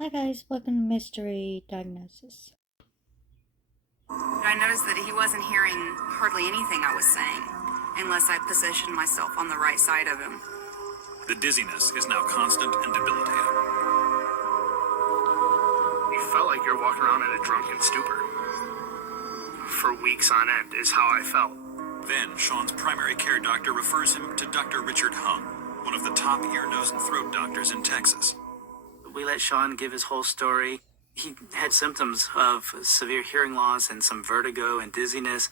Hi guys, welcome to Mystery Diagnosis. I noticed that he wasn't hearing hardly anything I was saying, unless I positioned myself on the right side of him. The dizziness is now constant and debilitating. You felt like you're walking around in a drunken stupor. For weeks on end is how I felt. Then, Sean's primary care doctor refers him to Dr. Richard Hung, one of the top ear, nose, and throat doctors in Texas. We let Sean give his whole story. He had symptoms of severe hearing loss and some vertigo and dizziness.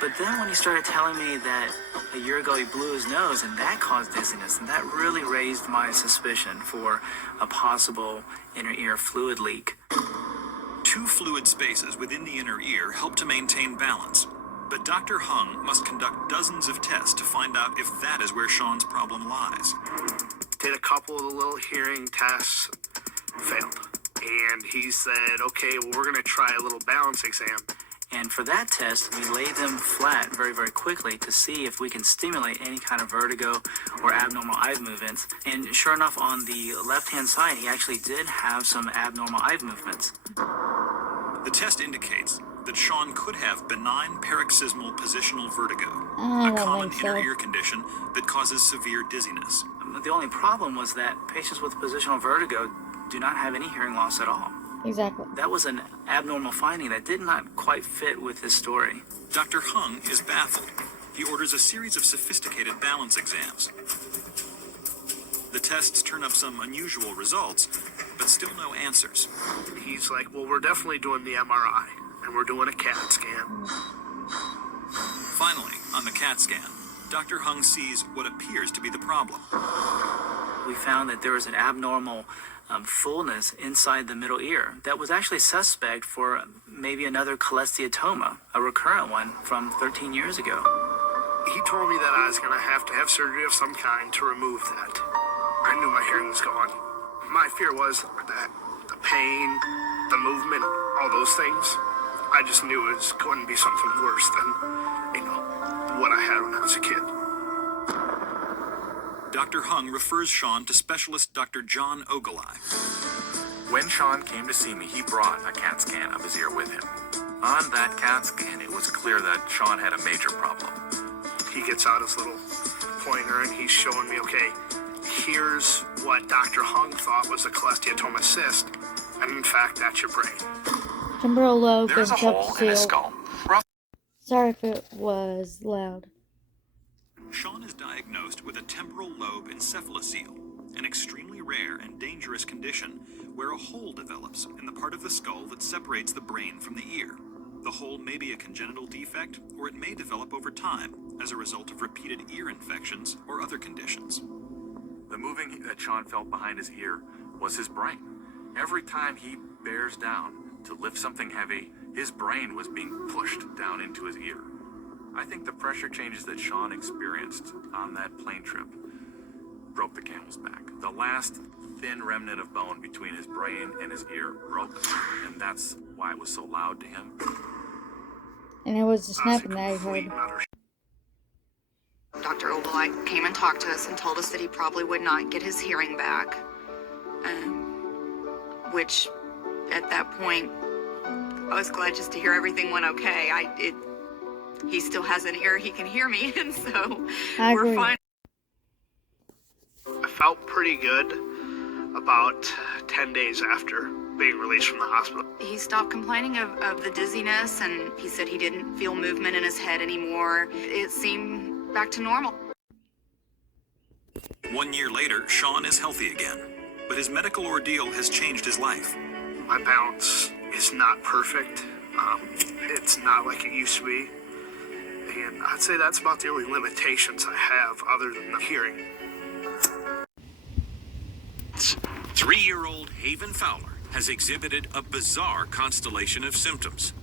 But then when he started telling me that a year ago he blew his nose and that caused dizziness, and that really raised my suspicion for a possible inner ear fluid leak. Two fluid spaces within the inner ear help to maintain balance. But Dr. Hung must conduct dozens of tests to find out if that is where Sean's problem lies. Did a couple of the little hearing tests, failed. And he said, okay, well, we're going to try a little balance exam. And for that test, we lay them flat very, very quickly to see if we can stimulate any kind of vertigo or abnormal eye movements. And sure enough, on the left-hand side, he actually did have some abnormal eye movements. The test indicates that Sean could have benign paroxysmal positional vertigo, I a don't common think so. inner ear condition that causes severe dizziness. The only problem was that patients with positional vertigo do not have any hearing loss at all. Exactly. That was an abnormal finding that did not quite fit with his story. Dr. Hung is baffled. He orders a series of sophisticated balance exams. The tests turn up some unusual results, but still no answers. He's like, well, we're definitely doing the MRI, and we're doing a CAT scan. Finally, on the CAT scan, Dr. Hung sees what appears to be the problem. We found that there was an abnormal fullness inside the middle ear that was actually suspect for maybe another cholesteatoma, a recurrent one from 13 years ago. He told me that I was going to have surgery of some kind to remove that. I knew my hearing was gone. My fear was that the pain, the movement, all those things, I just knew it was going to be something worse than, what I had when I was a kid. Dr. Hung refers Sean to specialist Dr. John Ogilvie. When Sean came to see me, he brought a CAT scan of his ear with him. On that CAT scan, it was clear that Sean had a major problem. He gets out his little pointer and he's showing me, okay, here's what Dr. Hung thought was a cholesteatoma cyst, and in fact, that's your brain. Temporal lobe There's a hole in his encephalocele. skull. Sorry if it was loud. Sean is diagnosed with a temporal lobe encephalocele, an extremely rare and dangerous condition where a hole develops in the part of the skull that separates the brain from the ear. The hole may be a congenital defect, or it may develop over time as a result of repeated ear infections or other conditions. The moving that Sean felt behind his ear was his brain. Every time he bears down to lift something heavy, his brain was being pushed down into his ear. I think the pressure changes that Sean experienced on that plane trip broke the camel's back. The last thin remnant of bone between his brain and his ear broke, and that's why it was so loud to him. And it was the I was snapping in that I complete heard. and utter Dr. Ogilvie came and talked to us and told us that he probably would not get his hearing back, which at that point, I was glad just to hear everything went okay. He still has an ear, he can hear me, and so I we're agree. fine. I felt pretty good about 10 days after being released from the hospital. He stopped complaining of the dizziness, and he said he didn't feel movement in his head anymore. It seemed back to normal. 1 year later, Sean is healthy again, but his medical ordeal has changed his life. My balance is not perfect. It's not like it used to be. And I'd say that's about the only limitations I have other than the hearing. 3-year-old Haven Fowler has exhibited a bizarre constellation of symptoms.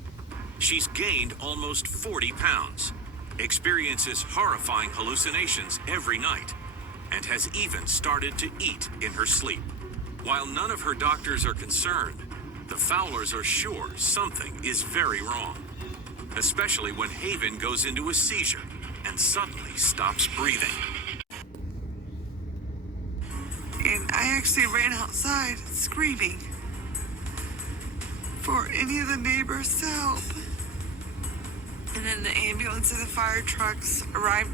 She's gained almost 40 pounds, experiences horrifying hallucinations every night, and has even started to eat in her sleep. While none of her doctors are concerned, the Fowlers are sure something is very wrong, especially when Haven goes into a seizure and suddenly stops breathing. And I actually ran outside screaming. for any of the neighbors to help. And then the ambulance and the fire trucks arrived.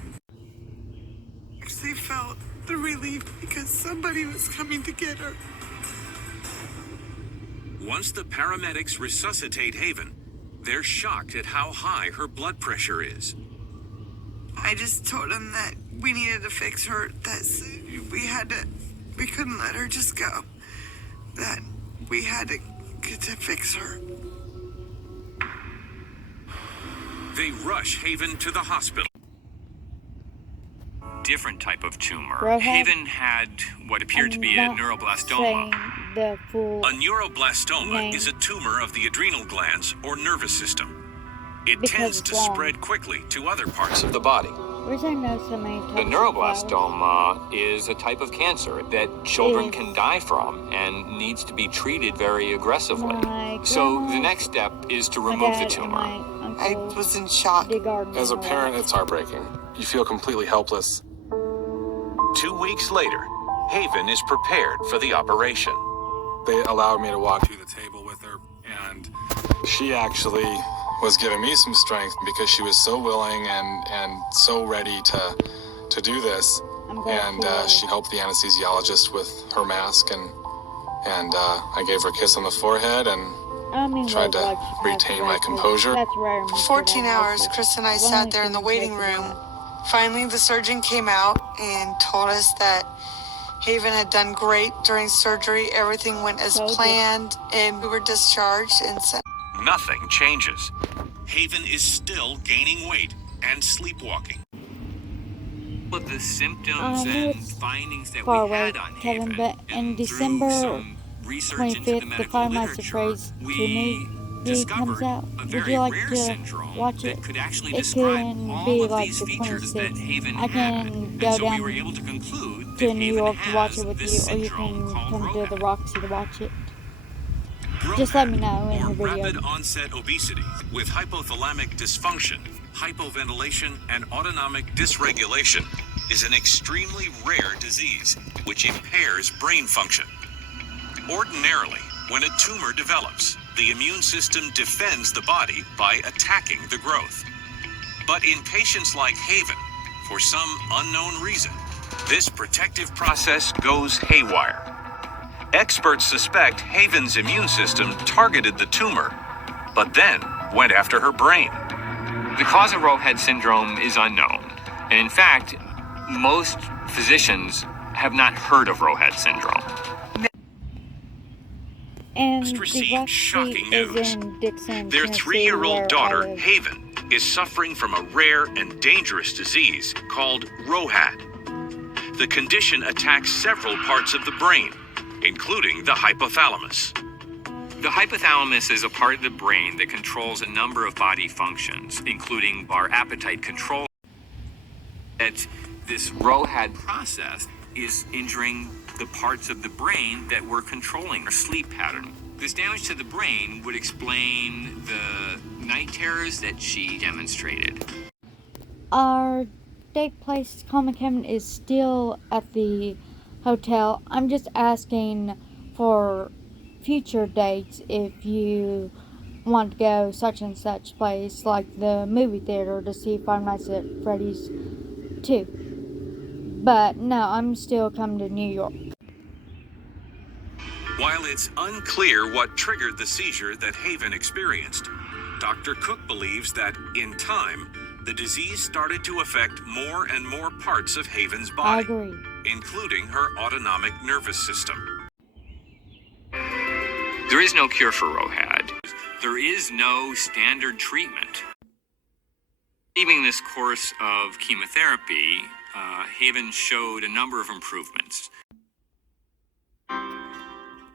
Actually felt the relief because somebody was coming to get her. Once the paramedics resuscitate Haven, they're shocked at how high her blood pressure is. I just told them that we needed to fix her, that we couldn't let her just go, that we had to get to fix her. They rush Haven to the hospital. Different type of tumor. Rohhad? Haven had what appeared to be a Not neuroblastoma. saying the full A neuroblastoma name. is a tumor of the adrenal glands or nervous system. It Because tends it's to long. spread quickly to other parts of the body. Where's I know so many The types of neuroblastoma is a type of cancer that children Is- can die from and needs to be treated very aggressively. My So the grandma, next step is to my remove the dad, and tumor. my I uncle was in shock. did gardening As a lot. parent, it's heartbreaking. You feel completely helpless. 2 weeks later, Haven is prepared for the operation. They allowed me to walk to the table with her, and she actually was giving me some strength because she was so willing and so ready to do this. I'm glad And to- she helped the anesthesiologist with her mask, and I gave her a kiss on the forehead and I mean, tried to like, that's retain my rare, 'cause composure. That's rare. in For me, 14 but I hours, like it. Chris and I I've sat only there in the seen waiting pictures of room. that. Finally, the surgeon came out and told us that Haven had done great during surgery. Everything went as Told you. planned, and we were discharged and sent. Nothing changes. Haven is still gaining weight and sleepwalking. All of the symptoms I know and it's findings that far we away, had on Kevin, Haven, but in and through December some research into the 25th, the medical Five Nights at literature, Freddy's 2 we comes discovered out. a Would very you like rare to syndrome watch that it? could actually It describe can all be of like these the features that 26th. Haven I had. can And go so we down were able to conclude to that New Haven York to watch has it with this you, or you syndrome can called come to the rohhad. Roxy to watch it. Just let me know in or the video. rapid onset obesity with hypothalamic dysfunction, hypoventilation, and autonomic dysregulation is an extremely rare disease which impairs brain function. Ordinarily, when a tumor develops, the immune system defends the body by attacking the growth. But in patients like Haven, for some unknown reason, this protective process goes haywire. Experts suspect Haven's immune system targeted the tumor, but then went after her brain. The cause of rohhad syndrome is unknown. And in fact, most physicians have not heard of rohhad syndrome. And Just the received Roxy shocking is news. in Dixon, Their Tennessee, 3-year-old where I daughter, live. Haven, is suffering from a rare and dangerous disease called rohhad. The condition attacks several parts of the brain, including the hypothalamus. The hypothalamus is a part of the brain that controls a number of body functions, including our appetite control. That this rohhad process is injuring the parts of the brain that were controlling our sleep pattern. This damage to the brain would explain the night terrors that she demonstrated. Our date place, Common Kevin, is still at the hotel. I'm just asking for future dates if you want to go such and such place, like the movie theater, to see Five Nights at Freddy's 2. But no, I'm still coming to New York. While it's unclear what triggered the seizure that Haven experienced, Dr. Cook believes that, in time, the disease started to affect more and more parts of Haven's I body, agree. including her autonomic nervous system. There is no cure for rohhad. There is no standard treatment. Receiving this course of chemotherapy, Haven showed a number of improvements.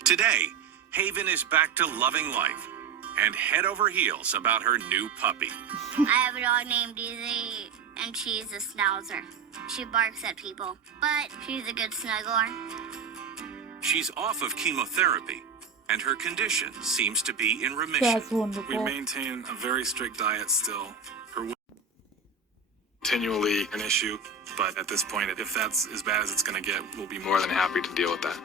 Today, Haven is back to loving life and head over heels about her new puppy. I have a dog named Dizzy, and she's a schnauzer. She barks at people, but she's a good snuggler. She's off of chemotherapy, and her condition seems to be in remission. That's We wonderful. maintain a very strict diet still. Her weight is continually an issue, but at this point, if that's as bad as it's going to get, we'll be more than happy to deal with that.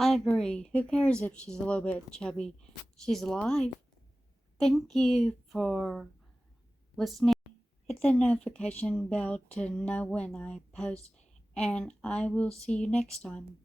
I agree. Who cares if she's a little bit chubby? She's alive. Thank you for listening. Hit the notification bell to know when I post, and I will see you next time.